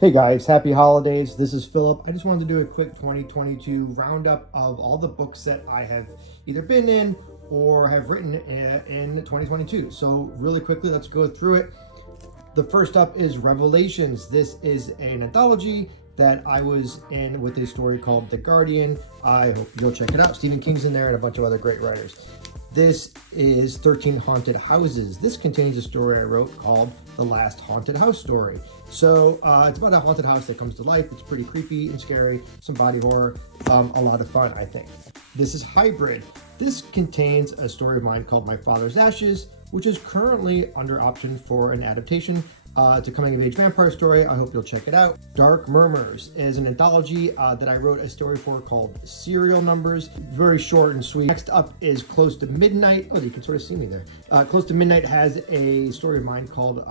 Hey guys, happy holidays. This is Philip. I just wanted to do a quick 2022 roundup of all the books that I have either been in or have written in 2022. So really quickly, let's go through it. The first up is Revelations. This is an anthology that I was in with a story called The Guardian. I hope you'll check it out. Stephen King's in there and a bunch of other great writers. This is 13 Haunted Houses. This contains a story I wrote called The Last Haunted House Story. So it's about a haunted house that comes to life. It's pretty creepy and scary, some body horror, a lot of fun, I think. This is Hybrid. This contains a story of mine called My Father's Ashes, which is currently under option for an adaptation. It's a coming-of-age vampire story. I hope you'll check it out. Dark Murmurs is an anthology that I wrote a story for called Serial Numbers. Very short and sweet. Next up is Close to Midnight. Oh, you can sort of see me there. Close to Midnight has a story of mine called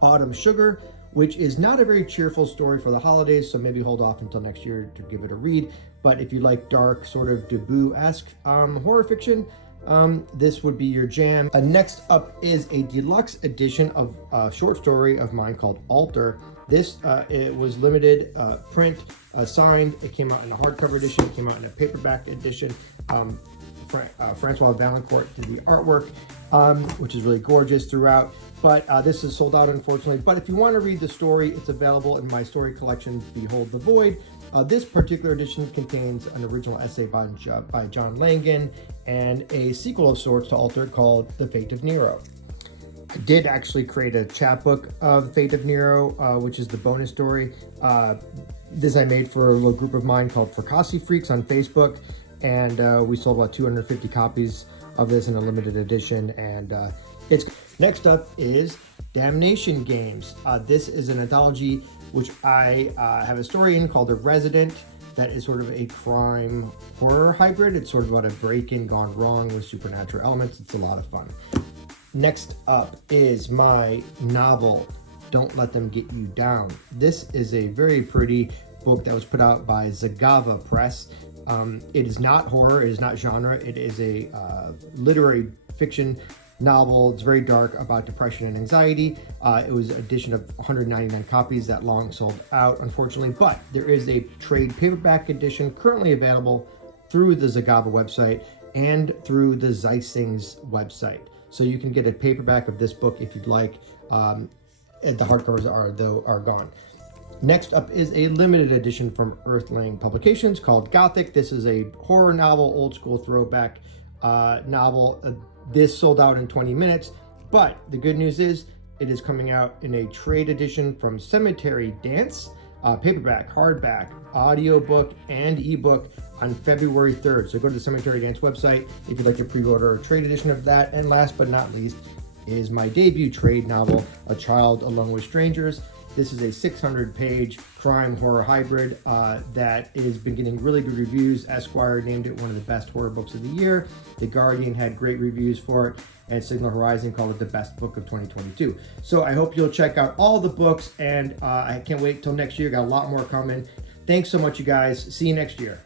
Autumn Sugar, which is not a very cheerful story for the holidays, so maybe hold off until next year to give it a read. But if you like dark, sort of debut-esque horror fiction, this would be your jam. Next up is a deluxe edition of a short story of mine called Altar. This it was limited print, signed. It came out in a hardcover edition. It came out in a paperback edition. Francois Valancourt did the artwork, which is really gorgeous throughout. But this is sold out, unfortunately. But if you want to read the story, it's available in my story collection, Behold the Void. This particular edition contains an original essay by John Langan and a sequel of sorts to Altar called The Fate of Nero. I did actually create a chapbook of Fate of Nero, which is the bonus story. This I made for a little group of mine called Fracassi Freaks on Facebook, and we sold about 250 copies of this in a limited edition, and it's... Next up is Damnation Games. This is an anthology which I have a story in called The Resident that is sort of a crime horror hybrid. It's sort of about a break-in gone wrong with supernatural elements. It's a lot of fun. Next up is my novel, Don't Let Them Get You Down. This is a very pretty book that was put out by Zagava Press. It is not horror, it is not genre, it is a literary fiction novel. It's very dark, about depression and anxiety. It was an edition of 199 copies that long sold out, unfortunately, but there is a trade paperback edition currently available through the Zagava website and through the Zeissing's website. So you can get a paperback of this book if you'd like. And the hardcovers are gone. Next up is a limited edition from Earthling Publications called Gothic. This is a horror novel, old school throwback novel. This sold out in 20 minutes, but the good news is it is coming out in a trade edition from Cemetery Dance, paperback, hardback, audiobook, and ebook on February 3rd. So go to the Cemetery Dance website if you'd like to pre-order a trade edition of that. And last but not least is my debut trade novel, A Child Alone with Strangers. This is a 600-page crime horror hybrid that has been getting really good reviews. Esquire named it one of the best horror books of the year. The Guardian had great reviews for it, and Signal Horizon called it the best book of 2022. So I hope you'll check out all the books, and I can't wait till next year. Got a lot more coming. Thanks so much, you guys. See you next year.